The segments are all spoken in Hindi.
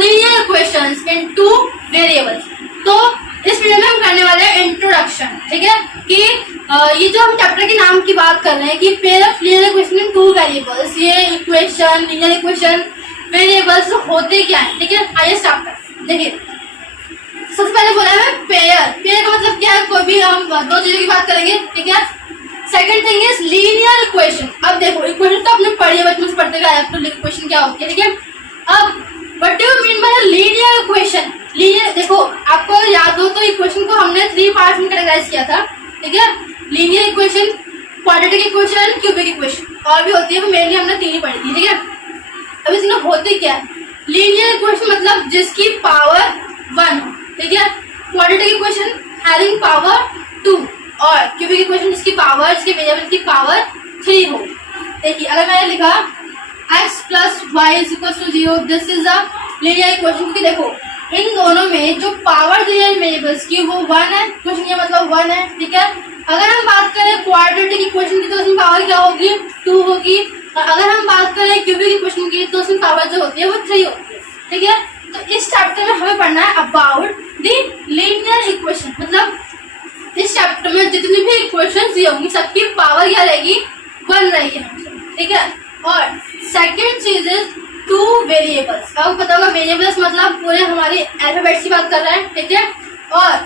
linear equations in two variables। तो इस वीडियो में हम करने वाले हैं इंट्रोडक्शन, ठीक है, कि ये जो हम चैप्टर के नाम की बात कर रहे हैं कि pair of linear equation in two variables, ये इक्वेशन लीनियर इक्वेशन वेरिएबल्स होते क्या है, ठीक है। आइए स्टार्ट करते हैं। देखिए सबसे पहले बोला है पेयर। पेयर का मतलब क्या है, कोई भी हम दो चीजों की बात करेंगे, ठीक है। Second thing is linear equation. अब देखो इक्वेशन तो आपने पढ़ी है, बचपन से पढ़ते हुए आए तो इक्वेशन क्या होती है, ठीक है। अब what do you mean by linear equation? Linear देखो आपको याद हो तो इक्वेशन को हमने 3 पार्ट में कैटेगराइज किया था, ठीक है। Linear equation, quadratic equation, cubic equation, और भी होती है, मेनली हमने 3 ही पढ़ी थी, ठीक है। अब इसमें होती क्या है, लीनियर इक्वेशन मतलब जिसकी पावर 1 हो, ठीक है। क्वाड्रेटिक इक्वेशन हैविंग पावर 2, और क्यूबिक इक्वेशन जिसकी पावर, इसके वेरिएबल की पावर 3 हो। देखिए अगर मैंने लिखा x plus Y is equal to 0, this is a linear equation, क्योंकि देखो इन दोनों में जो पावर दी है वेरिएबल्स की वो 1 है, कुछ नहीं है मतलब 1 है, ठीक है। अगर हम बात करें क्वाड्रेटिक इक्वेशन की तो उसमें पावर क्या होगी, 2 होगी, और अगर हम बात करें क्यूबिक इक्वेशन की तो उसमें पावर जो होती है वो 3 होती है, ठीक है। तो इस चैप्टर में हमें पढ़ना है अबाउट द लीनियर इक्वेशन, मतलब इस चैप्टर में जितनी भी इक्वेशंस ये होंगी सबकी पावर क्या रहेगी, 1 रहेगी, ठीक है। और सेकंड चीज इज 2 वेरिएबल्स। आपको पता होगा वेरिएबल्स मतलब पूरे हमारी अल्फाबेट्स की बात कर रहे हैं, ठीक है। और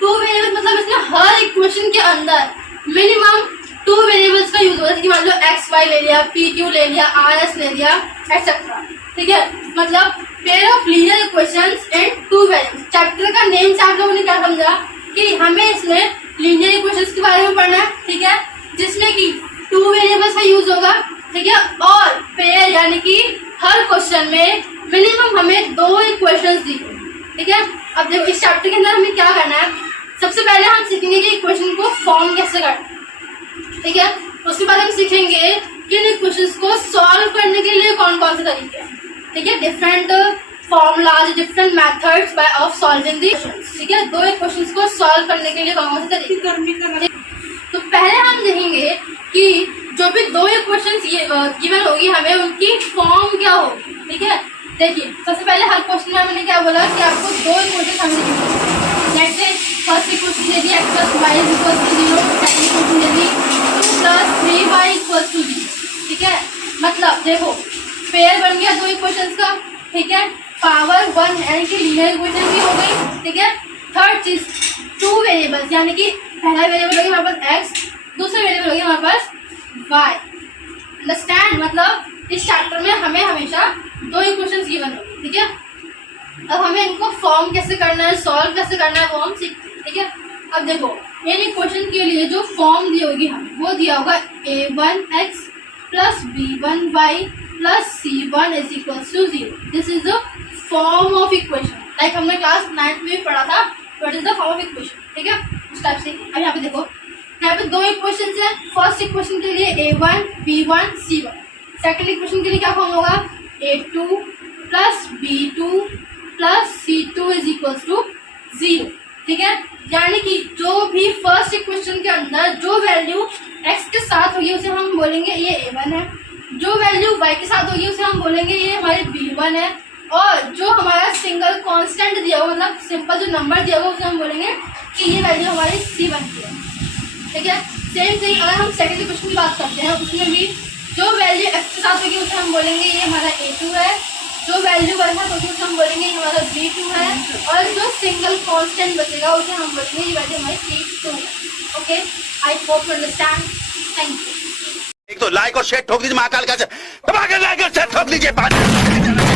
2 वेरिएबल्स मतलब इसमें हर इक्वेशन के अंदर मिनिमम 2 वेरिएबल्स का यूज होता है, जैसे मान लो एक्स वाई ले लिया, पी क्यू ले लिया, आर एस ले लिया, एक्सेट्रा, ठीक है। मतलब pair of linear equations and 2 variables. Chapter का नेम से आप लोगों ने क्या समझा कि हमें इसमें लीनियर इक्वेशंस के बारे में पढ़ना है, ठीक है, जिसमें कि 2 वेरिएबल्स का यूज होगा, ठीक है। और पेयर यानी कि हर क्वेश्चन में मिनिमम हमें 2 इक्वेशंस दी, ठीक है। अब देखो इस चैप्टर के अंदर हमें क्या करना है, सबसे पहले हम सीखेंगे कि इक्वेशन को फॉर्म कैसे करना है, ठीक है। उसके बाद हम सीखेंगे कि इन इक्वेशंस को सॉल्व करने के लिए कौन कौन से तरीके हैं, ठीक है। Different formulas, different methods by of solving the equations, ठीक है। 2 इक्वेशंस को सॉल्व करने के लिए कौन कौन से तरीके। तो पहले हम देखेंगे कि जो भी 2 इक्वेशंस गिवन होगी हमें उनकी फॉर्म क्या होगी, ठीक है। देखिए सबसे पहले हर क्वेश्चन में मैंने क्या बोला कि आपको 2 इक्वेशन हमें गिवन, जैसे फर्स्ट इक्वेशन दे दी x plus Y is equal to 0, second equation दे दी 2 प्लस 3y इक्वल टू 0, ठीक है। मतलब देखो पेयर बन गया 2 इक्वेशंस का, ठीक है। पावर 1 यानी कि लीनियर इक्वेशन भी हो गई, ठीक है। थर्ड चीज 2 वेरिएबल्स यानी कि पहला वेरिएबल हो गया हमारे पास x, दूसरा वेरिएबल हो गया हमारे पास y। अंडरस्टैंड, मतलब इस चैप्टर में हमें हमेशा 2 इक्वेशंस गिवन होगी, ठीक है। अब हमें इनको फॉर्म कैसे करना है, सॉल्व कैसे करना है वो हम सीखते हैं, ठीक है। अब देखो इन इक्वेशन के लिए जो फॉर्म दी होगी हमें वो दिया होगा a1x plus b1y plus c1 is equal to 0। This is the form of equation, like हमने क्लास 9 में भी पढ़ा था, what is the form of equation, ठीक है, उस टाइप से। अब यहाँ पे देखो यहाँ पे 2 इक्वेशन है। फर्स्ट इक्वेशन के लिए a1 b1 c1, second equation के लिए क्या फॉर्म होगा a2 plus b2 plus c2 is equal to 0, ठीक है। यानी कि जो भी फर्स्ट इक्वेशन के अंदर जो वैल्यू x के साथ होगी उसे हम बोलेंगे ये a1 है, जो वैल्यू y के साथ होगी उसे हम बोलेंगे ये हमारे b1 है, और जो हमारा सिंगल कांस्टेंट दिया होगा मतलब सिंपल जो नंबर दिया होगा उसे हम बोलेंगे कि ये वैल्यू हमारी c1 की है, ठीक है। सेम थिंग अगर हम सेकंड इक्वेशन की बात करते हैं उसमें भी जो वैल्यू x के साथ होगी उसे हम बोलेंगे ये हमारा a2 है, जो वैल्यू y के साथ होगी उसे हम बोलेंगे ये हमारा b2 है, और जो सिंगल कांस्टेंट बचेगा उसे हम बोलेंगे ये वैल्यू हमारी c2 है। Okay, I hope you understand, thank you. एक तो लाइक और शेयर ठोक दीजिए, महाकाल का दबा के लाइक और शेयर ठोक लीजिए।